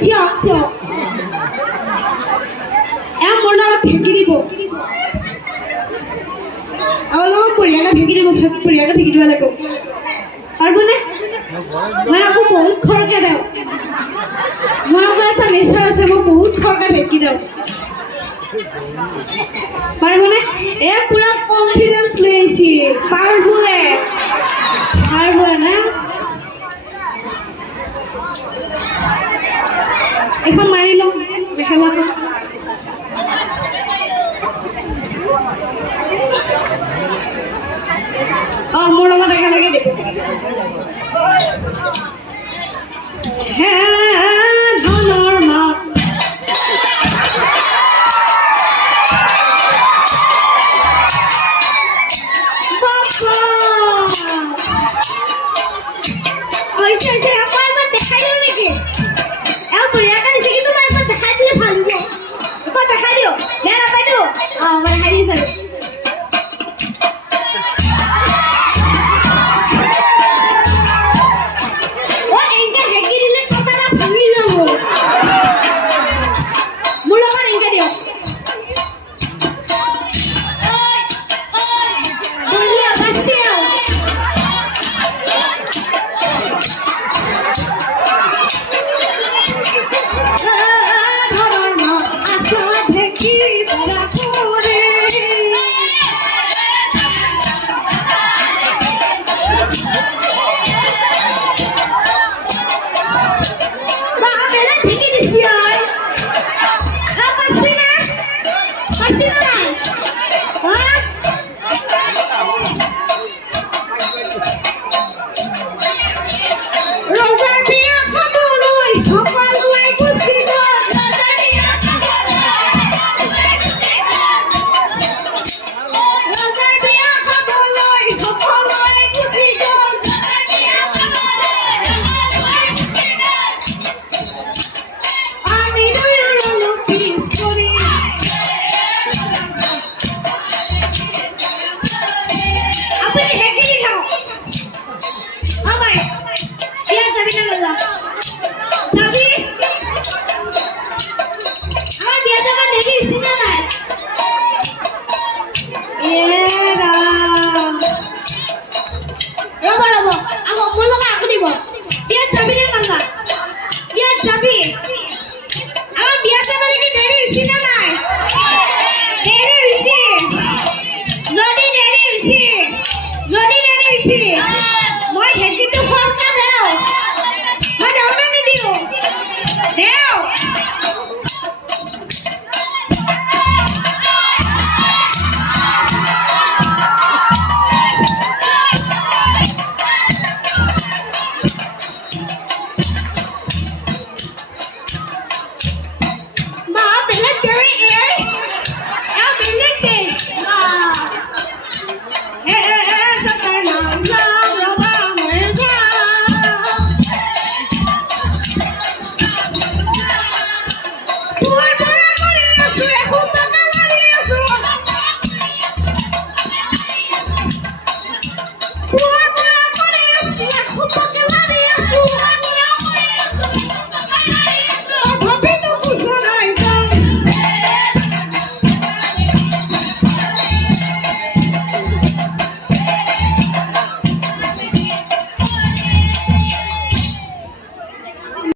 থিয় থিয় এওঁ মোৰ লগত ঢেঁকি দিব অলপ পৰিয়ালে ঢেঁকি দিব পৰিয়ালে ঢেঁকি দিব লাগিব পাৰিবনে মই আকৌ বহুত খৰকৈ দিওঁ মোৰ আকৌ এটা নেচাৰ আছে মই বহুত খৰকৈ ঢেঁকি দিওঁ পাৰিবনে এ পুৰা কনফিডেন্স লৈ আহিছে পাৰিবনে না এখন মাৰি লওঁ মেখেলাখন মোৰ লগত একেলগে দিব হে ধনৰ মাত দেখাই দিওঁ নেকি এওঁ বঢ়িয়াকে দিছে কিন্তু মই এবাৰ দেখাই দিলে ভাল হ'ব এবাৰ দেখাই দিওঁ বেয়া নাপাইতো মই দেখাই দিছোঁ Pupa